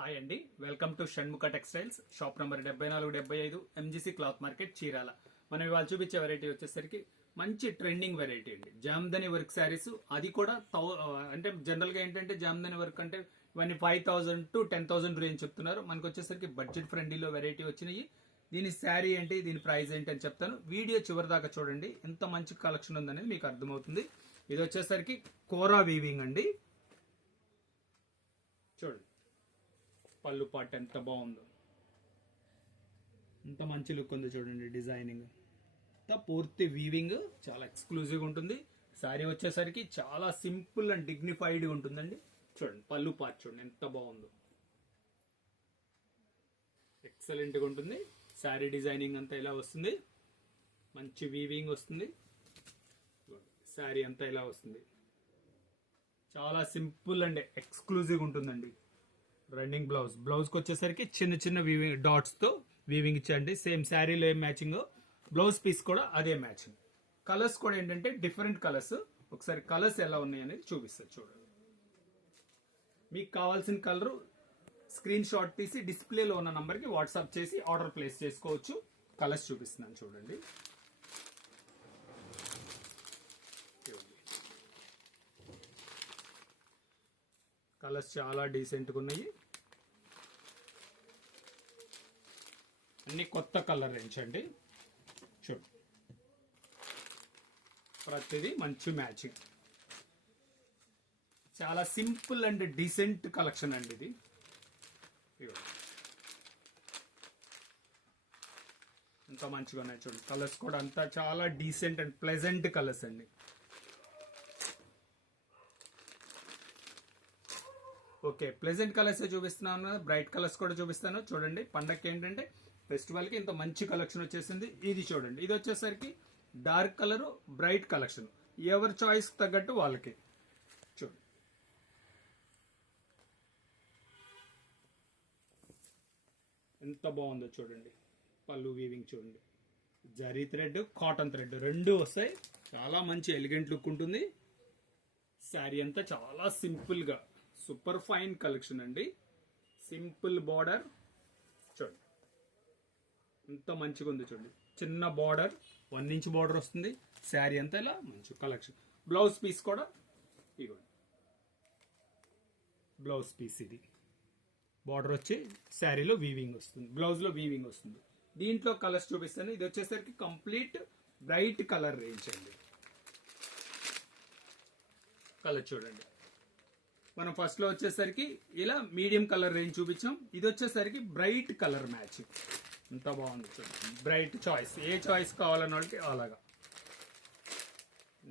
Hi అండి, welcome to Shanmukha textiles. Shop number 7475 MGC cloth market Chirala. మనం ఇవాళ చూపించే వెరైటీ వచ్చేసరికి మంచి ట్రెండింగ్ వెరైటీ అండి, జామ్దని వర్క్ శారీస్. అది కూడా అంటే జనరల్ గా ఏంటంటే జామ్దని వర్క్ అంటే ఇవన్నీ 5000 to 10,000 రేంజ్ చెప్తున్నారు. మనకు వచ్చేసరికి బడ్జెట్ ఫ్రెండ్లీలో వెరైటీ వచ్చినాయి. దీని శారీ ఏంటి, దీని ప్రైస్ ఏంటి అని చెప్తాను. వీడియో చివరి దాకా చూడండి, ఎంత మంచి కలెక్షన్ ఉందనేది మీకు అర్థమవుతుంది. ఇది వచ్చేసరికి కోరా వీవింగ్ అండి. చూడండి పళ్ళు పాట ఎంత బాగుందో, ఎంత మంచి లుక్ ఉంది చూడండి. డిజైనింగ్ అంతా పూర్తి వీవింగ్, చాలా ఎక్స్క్లూజివ్ ఉంటుంది. శారీ వచ్చేసరికి చాలా సింపుల్ అండ్ డిగ్నిఫైడ్ ఉంటుందండి. చూడండి పళ్ళు పాట చూడండి ఎంత బాగుందో, ఎక్సలెంట్ గా ఉంటుంది. శారీ డిజైనింగ్ అంతా ఇలా వస్తుంది, మంచి వీవింగ్ వస్తుంది. శారీ అంతా ఇలా వస్తుంది, చాలా సింపుల్ అండ్ ఎక్స్క్లూజివ్ ఉంటుందండి. రన్నింగ్ బ్లౌజ్కి వచ్చేసరికి చిన్న చిన్న వీవింగ్ డాట్స్ తో వీవింగ్ ఇచ్చండి. సేమ్ శారీలో ఏం మ్యాచింగ్, బ్లౌజ్ పీస్ కూడా అదే మ్యాచింగ్. కలర్స్ కూడా ఏంటంటే డిఫరెంట్ కలర్స్. ఒకసారి కలర్స్ ఎలా ఉన్నాయి అనేది చూపిస్తారు చూడండి. మీకు కావాల్సిన కలర్ స్క్రీన్ షాట్ తీసి డిస్ప్లేలో ఉన్న నంబర్కి వాట్సాప్ చేసి ఆర్డర్ ప్లేస్ చేసుకోవచ్చు. కలర్స్ చూపిస్తున్నాను చూడండి. కలర్స్ చాలా డీసెంట్గా ఉన్నాయి, అన్ని కొత్త కలర్ రేంజ్ అండి. చూడు ప్రతిదీ మంచి మ్యాచింగ్, చాలా సింపుల్ అండ్ డీసెంట్ కలెక్షన్ అండి ఇది. ఎంత మంచిగా ఉన్నాయి చూడండి. కలర్స్ కూడా అంతా చాలా డీసెంట్ అండ్ ప్లెజెంట్ కలర్స్ అండి. ఓకే, ప్లెజెంట్ కలర్స్ చూపిస్తున్నాను, బ్రైట్ కలర్స్ కూడా చూపిస్తాను చూడండి. పండగకి ఏంటంటే ఫెస్టివల్ కి ఇంత మంచి కలెక్షన్ వచ్చేసింది. ఇది చూడండి, ఇది వచ్చేసరికి డార్క్ కలర్ బ్రైట్ కలెక్షన్, ఎవరి చాయిస్ తగ్గట్టు వాళ్ళకి. చూడండి ఎంత బాగుందో చూడండి. పళ్ళు వీవింగ్ చూడండి, జరీ థ్రెడ్ కాటన్ థ్రెడ్ రెండు వస్తాయి. చాలా మంచి ఎలిగెంట్ లుక్ ఉంటుంది. శారీ అంతా చాలా సింపుల్ గా సూపర్ ఫైన్ కలెక్షన్ అండి. సింపుల్ బార్డర్ చూడండి ఎంత మంచిగా ఉంది చూడండి. చిన్న బార్డర్ 1 ఇంచ్ బార్డర్ వస్తుంది. శారీ అంతా ఇలా మంచి కలెక్షన్. బ్లౌజ్ పీస్ కూడా ఇవ్వండి, బ్లౌజ్ పీస్ ఇది బార్డర్ వచ్చి శారీలో వీవింగ్ వస్తుంది, బ్లౌజ్ లో వీవింగ్ వస్తుంది. దీంట్లో కలర్స్ చూపిస్తాను. ఇది వచ్చేసరికి కంప్లీట్ బ్రైట్ కలర్ రేంజ్ అండి. కలర్ చూడండి, మనం ఫస్ట్ లో వచ్చేసరికి ఇలా మీడియం కలర్ రేంజ్ చూపించాం. ఇది వచ్చేసరికి బ్రైట్ కలర్ మ్యాచింగ్, ఎంత బాగుంది చూడండి. బ్రైట్ చాయిస్, ఏ చాయిస్ కావాలన్న వాళ్ళకి అలాగా.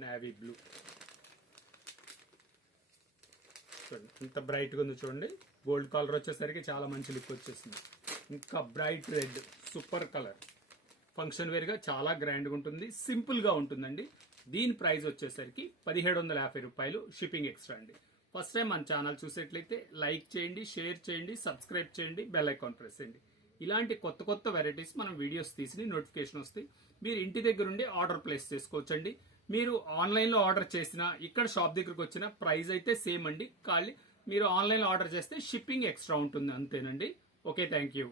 నేవీ బ్లూ చూడండి ఎంత బ్రైట్ గా ఉంది చూడండి. గోల్డ్ కలర్ వచ్చేసరికి చాలా మంచి లుక్ వచ్చేసింది. ఇంకా bright red super colour, function wear గా చాలా గ్రాండ్ గా ఉంటుంది, సింపుల్ గా ఉంటుందండి. దీని ప్రైస్ వచ్చేసరికి 1750 రూపాయలు, షిప్పింగ్ ఎక్స్ట్రా అండి. ఫస్ట్ టైం మన ఛానల్ చూసేట్లయితే లైక్ చేయండి, షేర్ చేయండి, సబ్స్క్రైబ్ చేయండి, బెల్ ఐకాన్ ప్రెస్ చేయండి. ఇలాంటి కొత్త కొత్త వెరైటీస్ మనం వీడియోస్ తీసి నోటిఫికేషన్ వస్తాయి. మీరు ఇంటి దగ్గర ఉండి ఆర్డర్ ప్లేస్ చేసుకోవచ్చండి. మీరు ఆన్లైన్ లో ఆర్డర్ చేసినా ఇక్కడ షాప్ దగ్గరకు వచ్చిన ప్రైస్ అయితే సేమ్ అండి. ఖాళీ మీరు ఆన్లైన్ లో ఆర్డర్ చేస్తే షిప్పింగ్ ఎక్స్ట్రా ఉంటుంది అంతేనండి. Okay, thank you.